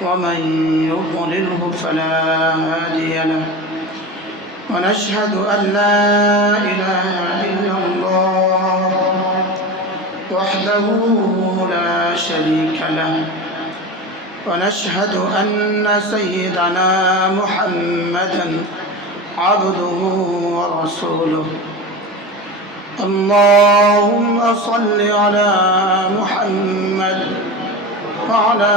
ومن يضلله فلا هادي له. ونشهد أن لا إله إلا الله وحده لا شريك له. ونشهد أن سيدنا محمدا عبده ورسوله. اللهم صل على محمد وعلى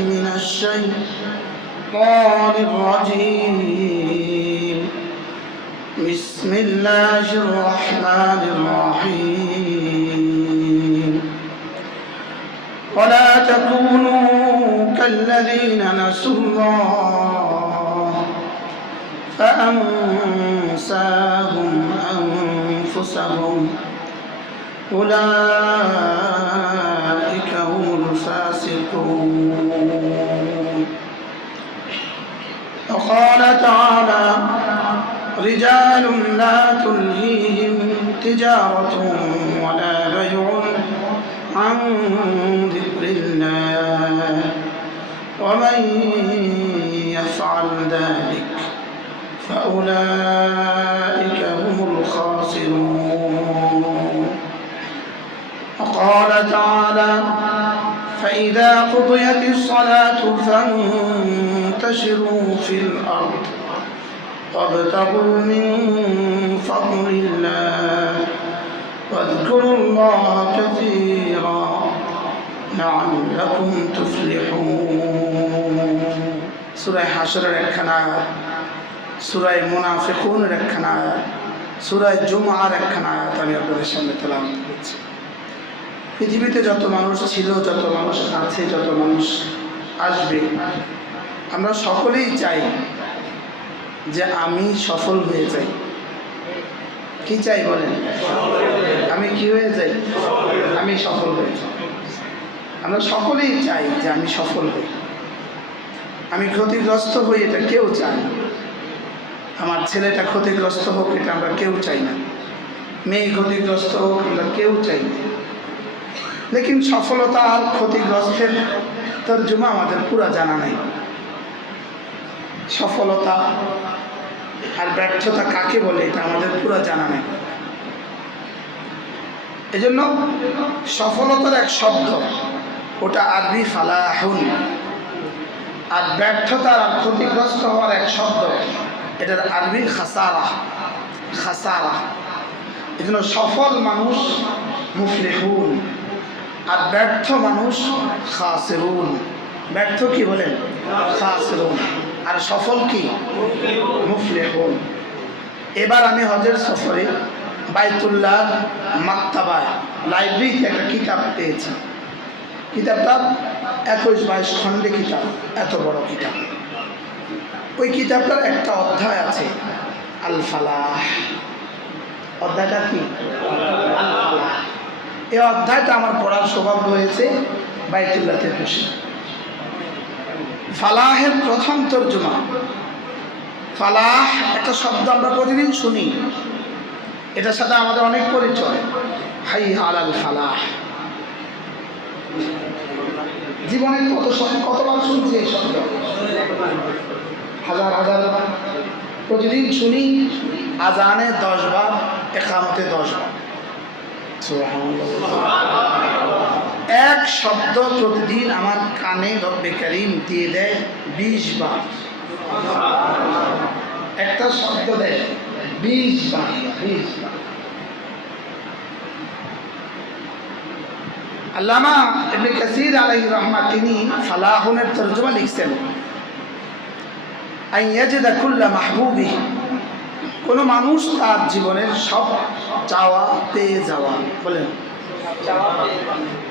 من الشيطان الرجيم. بسم الله الرحمن الرحيم. ولا تكونوا كالذين نسوا الله فأنساهم أنفسهم أولئك تجارة ولا بيع عن ذكر الله. ومن يفعل ذلك فأولئك هم الخاسرون. وقال تعالى فإذا قضيت الصلاة فانتشروا في الأرض وابتغوا من فضل الله. واذكروا الله كثيرا لعلكم تفلحون سورة حشر একখানা সুরায় মুনাফিকুনের একখানা আয়াত সুরায় জুমার একখানা আয়াত আমি আপনাদের সামনে তেলাওয়াত করেছি পৃথিবীতে যত মানুষ ছিল যত মানুষ আছে যত মানুষ আসবে আমরা সকলেই চাই যে আমি সফল হয়ে যাই কি চাই বলেন? আমি কি হয়ে যাই? আমি সফল হয়ে যাই আমরা সকলেই চাই যে আমি সফল হই। আমি ক্ষতিগ্রস্ত হই এটা কেউ চায় না। আমার ছেলেটা ক্ষতিগ্রস্ত হোক এটা আমরা কেউ চাই না। মেয়ে ক্ষতিগ্রস্ত হোক আমরা কেউ চাই না। লেকিন সফলতা আর ক্ষতিগ্রস্তের তর্জমা আমাদের পুরা জানা নাই। সফলতা আর ব্যর্থতা কাকে বলে এটা আমাদের পুরা জানা নেই। এজন্য সফলতার এক শব্দ, ওটা আরবি ফালাহুন। আর ব্যর্থতার আর ক্ষতিগ্রস্ত হওয়ার এক শব্দ, এটার আরবি খাসারা খাসারা। এজন্য সফল মানুষ মুফলিহুন, আর ব্যর্থ মানুষ খাসেরুন। ব্যর্থ কি বলেন? খাসেরুন। আর সফল কি? মুফলিহুন। এবার আমি হজের সফরে বাইতুল্লাহ মাক্তাবায় লাইব্রেরিতে একটা কিতাব পেয়েছি। কিতাবটা একুশ বাইশ খণ্ডে কিতাব, এত বড় কিতাব। ওই কিতাবটার একটা অধ্যায় আছে আল ফালাহ অধ্যায়টা কি? এই অধ্যায়টা আমার পড়ার স্বভাব হয়েছে বাইতুল্লাতে বসে ফালাহের প্রথম তর্জমা। ফালাহ একটা শব্দ আমরা প্রতিদিন শুনি। এটার সাথে আমাদের অনেক পরিচয়। হাই আলাল ফালাহ। জীবনে কত কতবার শুনছি এই শব্দ? হাজার হাজার প্রতিদিন শুনি, আজানে দশ বার, একামতে দশ বার। এক শব্দ প্রতিদিন আমার কানে রব্বে করিম দিয়ে দেয় বিশ বার। একটা শব্দ দেয় বিশ বার, বিশ আল্লামা ইবনে কাসির আলাইহি রহমা তিনি ফালাহুনের তর্জমা লিখছেন। আই ইয়াজিদা মাহবুবি। কোনো মানুষ তার জীবনের সব চাওয়া পেয়ে যাওয়া, বলেন।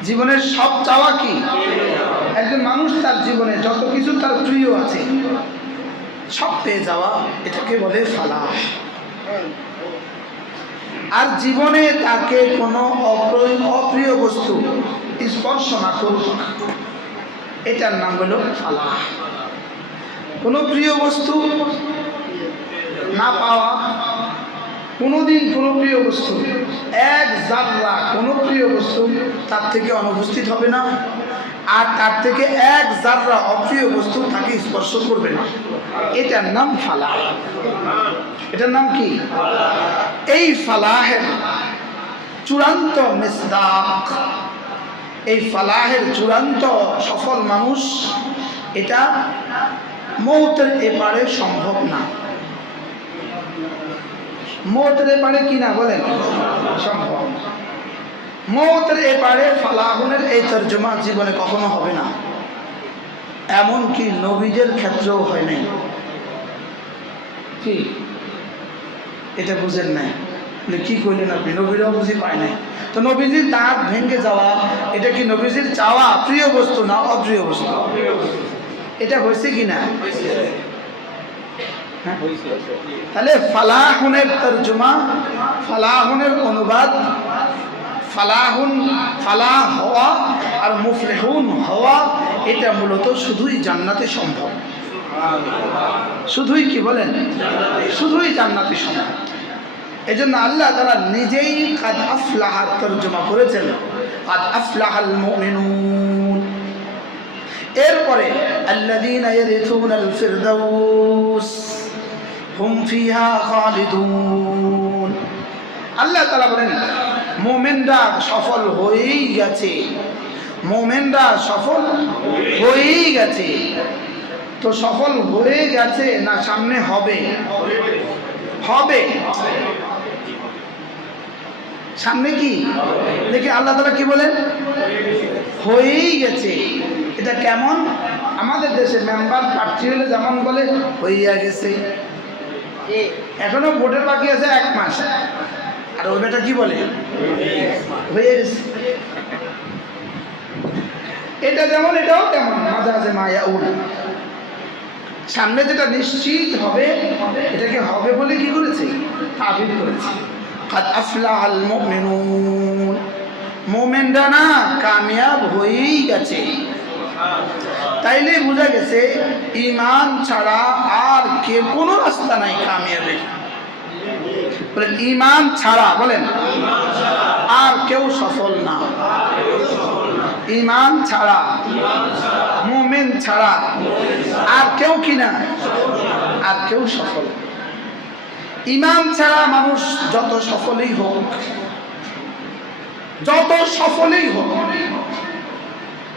জীবনের সব চাওয়া কি? একজন মানুষ তার জীবনে যত কিছু তার প্রিয় আছে, সব পেয়ে যাওয়া এটাকে বলে ফালাহ। আর জীবনে তাকে কোনো অপ্রিয় বস্তু স্পর্শ না করুক, এটার নাম হলো ফালাহ। কোনো প্রিয় বস্তু না পাওয়া কোনোদিন কোনো প্রিয় বস্তু, এক জাররা কোনো প্রিয় বস্তু তার থেকে অনুপস্থিত হবে না। আর তার থেকে এক জাররা অপ্রিয় বস্তু তাকে স্পর্শ করবে না। এটার নাম ফালাহ। এটার নাম কি? এই ফালাহের চূড়ান্ত মিসদাক, এই ফালাহের চূড়ান্ত সফল মানুষ, এটা মৌতের এপারে সম্ভব না। মৌতের এপারে কি না বলেন? সম্ভব। মৌতের এপারে ফালাহুনের এই তর্জমা জীবনে কখনো হবে না। এমনকি নবীদের ক্ষেত্রেও হয় নাই। কি? এটা বুঝেন নাই। কি করলেন আপনি? নবীরাও বুঝি পায় নাই। তো নবীজির দাঁত ভেঙে যাওয়া এটা কি নবীজির চাওয়া প্রিয় বস্তু না অপ্রিয় বস্তু? এটা হয়েছে কি না? তাহলে ফালাহুনের তর্জমা, ফালাহুনের অনুবাদ, ফালাহুন ফালাহ হওয়া আর মুফলেহুন হওয়া, এটা মূলত শুধুই জান্নাতে সম্ভব। শুধুই কি বলেন? শুধুই জান্নাতে সম্ভব। এই জন্য আল্লাহ তারা নিজেই কাদ আফলাহার তর্জমা করেছেন। কাদ আফলাহাল মুমিনুন এরপরে ইয়ারিথুনাল ফিরদাউস হুম ফিহা খালিদুন। আল্লাহ তাআলা বলেন, মুমিনরা সফল হয়েই গেছে। মুমিনরা সফল হয়েই গেছে। তো সফল হয়ে গেছে না সামনে হবে? হবে। সামনে কি? দেখি আল্লাহ তালা কি বলেন? হয়েই গেছে। এটা কেমন? আমাদের দেশে মেম্বার প্রার্থী হলে যেমন বলে, হইয়া গেছে। এখনও ভোটের বাকি আছে এক মাস। আর ওই বেটা কি বলে? হয়ে গেছে এটা যেমন, এটাও তেমন। মাঝে মাঝে মায়া উড়ে। সামনে যেটা নিশ্চিত হবে, এটাকে হবে বলে কি করেছে? তাবিদ করেছে। মুমিনরা না কামিয়াব হয়েই গেছে। তাইলে বোঝা গেছে ইমান ছাড়া আর কে কোনো রাস্তা নাই কামিয়াবের বলেন ইমান ছাড়া, বলেন, আর কেউ সফল না। ইমান ছাড়া, মুমিন ছাড়া আর কেউ কি না? আর কেউ সফল ইমান ছাড়া মানুষ যত সফলই হোক, যত সফলই হোক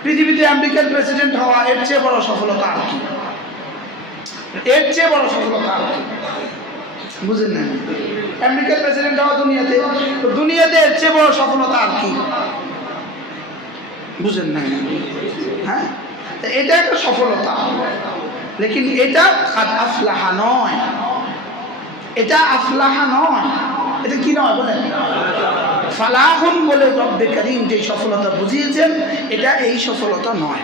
পৃথিবীতে আমেরিকার প্রেসিডেন্ট হওয়া এর চেয়ে বড় সফলতা আর কি? এর চেয়ে বড় সফলতা আর কি? বুঝেন না আমেরিকার প্রেসিডেন্ট হওয়া দুনিয়াতে, তো দুনিয়াতে এর চেয়ে বড় সফলতা আর কি? বুঝেন না হ্যাঁ? এটা একটা সফলতা। লেকিন এটা আফলাহা নয়। এটা আফলাহা নয়। এটা কি নয় বলেন? ফালাহুন বলে রব্বে করিম যে সফলতা বুঝিয়েছেন, এটা এই সফলতা নয়।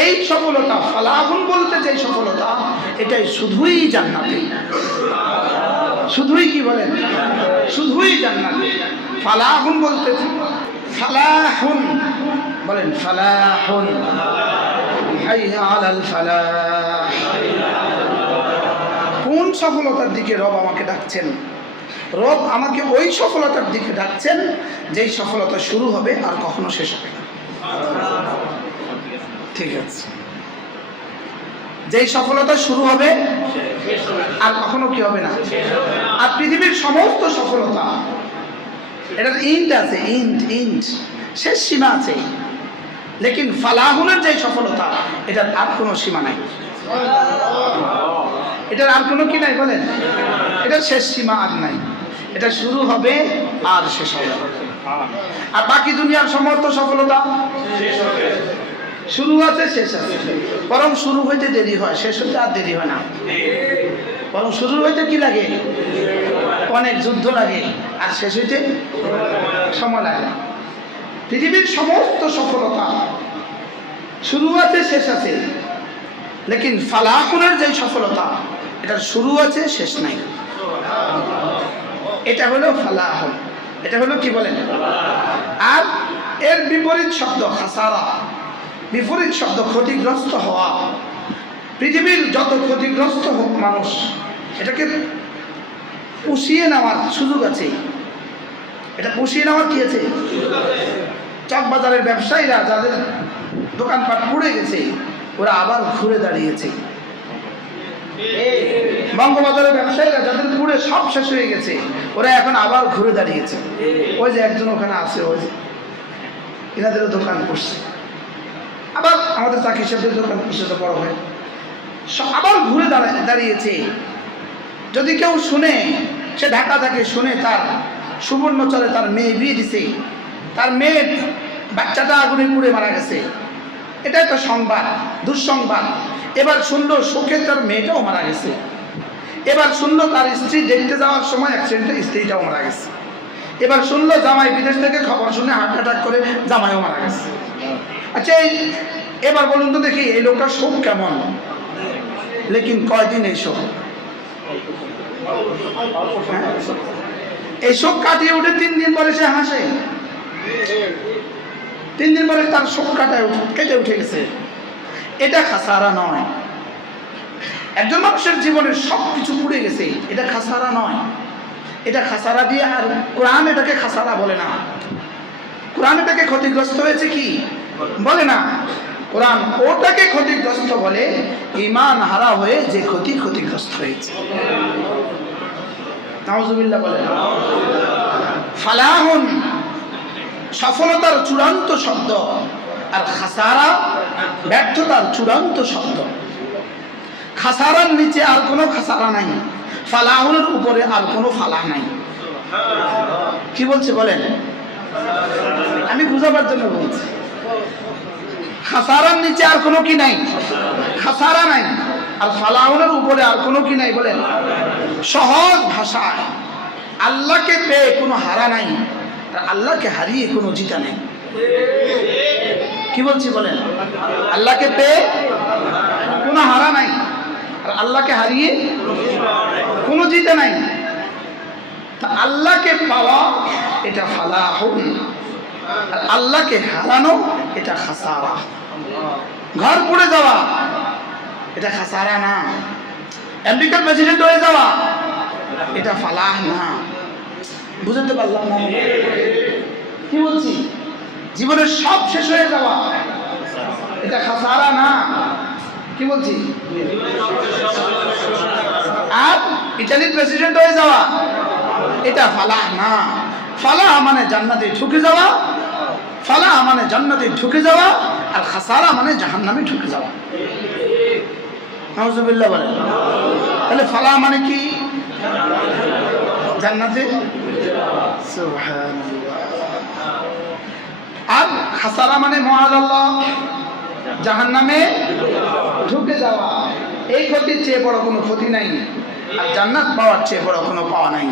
এই সফলতা ফালাহুন বলতে যে সফলতা, এটাই শুধুই জান্নাতে। শুধুই কি বলেন? শুধুই জান্নাতে। ফালাহুন বলতে ফালাহুন। বলেন, ফালাহুন। কোন সফলতার দিকে রব আমাকে ডাকছেন? রব আমাকে ওই সফলতার দিকে ডাকছেন, যেই সফলতা শুরু হবে আর কখনো শেষ হবে না। ঠিক আছে। যেই সফলতা শুরু হবে আর কখনো কি হবে না? আর পৃথিবীর সমস্ত সফলতা, এটার ইন্ট আছে ইন্ট ইন্ট শেষ সীমা আছে। লেকিন ফালাহুনের যে সফলতা, এটার আর কোনো সীমা নাই। এটার আর কোনো কি নাই, বলেন? এটার শেষ সীমা আর নাই। এটা শুরু হবে আর শেষ হবে আর বাকি দুনিয়ার সমস্ত সফলতা? শুরু আছে, শেষ আছে। বরং শুরু হইতে দেরি হয়, শেষ হইতে আর দেরি হয় না। বরং শুরু হইতে কি লাগে? অনেক যুদ্ধ লাগে, আর শেষ হইতে সময় লাগে না। পৃথিবীর সমস্ত সফলতা শুরু আছে, শেষ আছে। লেকিন ফালাকুনের যে সফলতা এটার শুরু আছে, শেষ নাই। এটা হলো ফালাহন এটা হলো কি বলেন? আর এর বিপরীত শব্দ হাসারা বিপরীত শব্দ ক্ষতিগ্রস্ত হওয়া। পৃথিবীর যত ক্ষতিগ্রস্ত হোক মানুষ, এটাকে পুষিয়ে নেওয়ার সুযোগ আছে। এটা পুষিয়ে নেওয়ার কি আছে? চকবাজারের ব্যবসায়ীরা যাদের দোকানপাট পুড়ে গেছে, ওরা আবার ঘুরে দাঁড়িয়েছে। বঙ্গবাজারের ব্যবসায়ীরা যাদের পুড়ে সব শেষ হয়ে গেছে, ওরা এখন আবার ঘুরে দাঁড়িয়েছে। ওই যে একজন ওখানে আছে, ওই যে এনাদেরও দোকান করছে আবার আমাদের চাকরি সাহেবদের দোকান করছে তো বড় হয় আবার ঘুরে দাঁড়ায়, দাঁড়িয়েছে। যদি কেউ শুনে, সে ঢাকা থাকে শুনে তার সুবর্ণচরে তার মেয়ে বিয়ে দিছে, তার মেয়ের বাচ্চাটা আগুনে পুড়ে মারা গেছে এটা তো সংবাদ, দুঃসংবাদ। এবার শুনলো সুখে তার মেয়েটাও মারা গেছে। এবার শুনলো তার স্ত্রী দেখতে যাওয়ার সময় অ্যাক্সিডেন্টে স্ত্রীটাও মারা গেছে। এবার শুনলো জামাই বিদেশ থেকে খবর শুনে হার্ট অ্যাটাক করে জামাইও মারা গেছে। আচ্ছা এই এবার বলুন তো দেখি এই লোকটার শোক কেমন? লেকিন কয়দিন এই শোক? হ্যাঁ? এই শোক কাটিয়ে উঠে তিন দিন পরে সে হাসে। তিন দিন পরে তার শোক কাটায় কেটে উঠে গেছে। এটা খাসারা নয়। একজন মানুষের জীবনের সব কিছু পুড়ে গেছে। এটা খাসারা নয়। এটা খাসারা দিয়ে আর কোরআন এটাকে খাসারা বলে না। কোরআন এটাকে ক্ষতিগ্রস্ত হয়েছে কি? বলে না। কোরআন ওটাকে ক্ষতিগ্রস্ত বলে ইমান হারা হয়ে যে ক্ষতি ক্ষতিগ্রস্ত হয়েছে। নাউজুবিল্লাহ বলে ফালাহুন সফলতার চূড়ান্ত শব্দ আর খাসারা ব্যর্থতার চূড়ান্ত শব্দ। খাসারার নিচে আর কোনো খাসারা নাই। ফালাহুনের উপরে আর কোনো ফালাহ নাই। কি বলছে বলেন? আমি বুঝাবার জন্য বলছি। খাসারার নিচে আর কোনো কি নাই? খাসারা নাই। আর ফালাহুনের উপরে আর কোনো কি নাই বলেন? সহজ ভাষায়। আল্লাহকে পেয়ে কোনো হারা নাই। আল্লাহকে হারিয়ে কোনো জিতা নেই। কি বলছি বলেন? আল্লাহকে পেয়ে কোনো হারা নাই। আর আল্লাহকে হারিয়ে কোনো জিতে নাই। তা আল্লাহকে পাওয়া এটা ফালা ফালাহুন। আর আল্লাহকে হারানো এটা খাসারা। ঘর পড়ে যাওয়া এটা খাসারা না। আমেরিকার প্রেসিডেন্ট হয়ে যাওয়া এটা ফালাহ না। বুঝতে পারলাম না। কি বলছি? জীবনের সব শেষ হয়ে যাওয়া। এটা খাসারা না। কি বলছি? আর ইটালির প্রেসিডেন্ট হয়ে যাওয়া, এটা ফালাহ না। ফালাহ মানে জান্নাতে ঢুকে যাওয়া, ফালাহ মানে জান্নাতে ঢুকে যাওয়া, আর খাসারা মানে জাহান্নামে ঢুকে যাওয়া। নাউজুবিল্লাহ বলেন। তাহলে ফালাহ মানে কি? জান্নাতে। আর খাসারা মানে মহাজাল্লা জাহান নামে ঢুকে যাওয়া। এই ক্ষতির চেয়ে বড় কোনো ক্ষতি নাই। আর জান্নাত পাওয়ার চেয়ে বড় কোনো পাওয়া নাই।